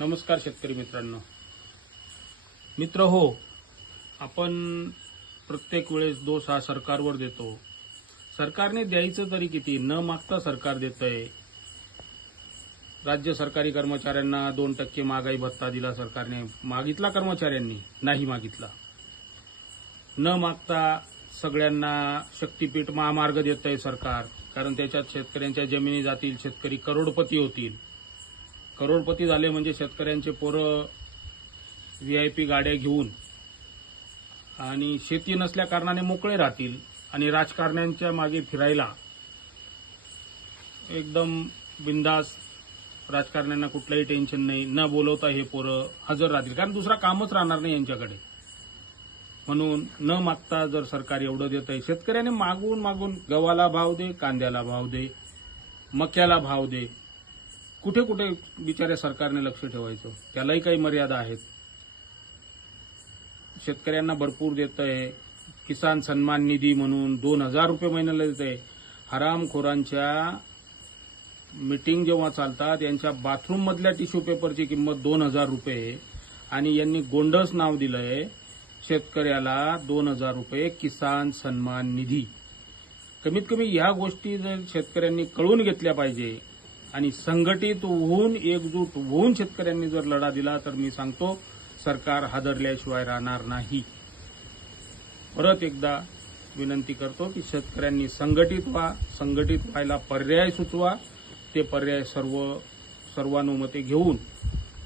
नमस्कार शेतकरी मित्रांनो. हो, आपण प्रत्येक वेळेस दोष हा सरकारवर देतो. सरकारने द्यायचं तरी किती? न मागता सरकार देतंय. राज्य सरकारी कर्मचाऱ्यांना 2% महागाई भत्ता दिला सरकारने. मागितला कर्मचाऱ्यांनी? नाही मागितला. न मागता सगळ्यांना शक्तीपीठ महामार्ग देतंय सरकार, कारण त्याच्यात शेतकऱ्यांच्या जमिनी जातील, शेतकरी करोडपती होतील. करोडपती झाले म्हणजे शेतकऱ्यांचे पोरं VIP गाड्या घेऊन आणि शेती नसल्या कारणाने मोकळे राहतील आणि राजकारण्यांच्या मागे फिरायला एकदम बिंदास, राजकारण्यांना कुठलंही टेन्शन नाही, न बोलवता हे पोरं हजर राहतील, कारण दुसरा कामच राहणार नाही यांच्याकडे. म्हणून न मागता जर सरकार एवढं देतंय, शेतकऱ्याने मागून मागून गव्हाला भाव दे, कांद्याला भाव दे, मक्याला भाव दे, कुठे कुठे बिचाऱ्या सरकारने लक्ष ठेवायचं? त्यालाही काही मर्यादा आहेत. शेतकऱ्यांना भरपूर देतंय. किसान सन्मान निधी म्हणून 2,000 रुपये महिन्याला देतंय. हरामखोरांच्या मीटिंग जेव्हा चालतात, यांच्या बाथरूम मधल्या टिश्यू पेपरची किंमत 2,000 रुपये आणि यांनी गोंडस नाव दिलंय शेतकऱ्याला 2,000 रुपये किसान सन्मान निधी. कमीत कमी ह्या गोष्टी जर शेतकऱ्यांनी कळून घेतल्या पाहिजे आणि संघटित होऊन, एकजूट होऊन शेतकऱ्यांनी जर लढा दिला तर मी सांगतो सरकार हादरल्याशिवाय राहणार नाही. परत एकदा विनंती करतो की शेतकऱ्यांनी संघटित व्हा, संघटित व्हायला पर्याय सुचवा. ते पर्याय सर्वानुमते घेऊन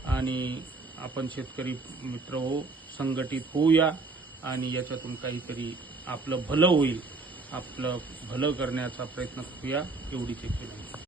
आणि आपण शेतकरी मित्र हो, संघटित होऊया आणि याच्यातून काहीतरी आपलं भलं होईल. आपलं भलं करण्याचा प्रयत्न करूया, एवढीच एक विनंती.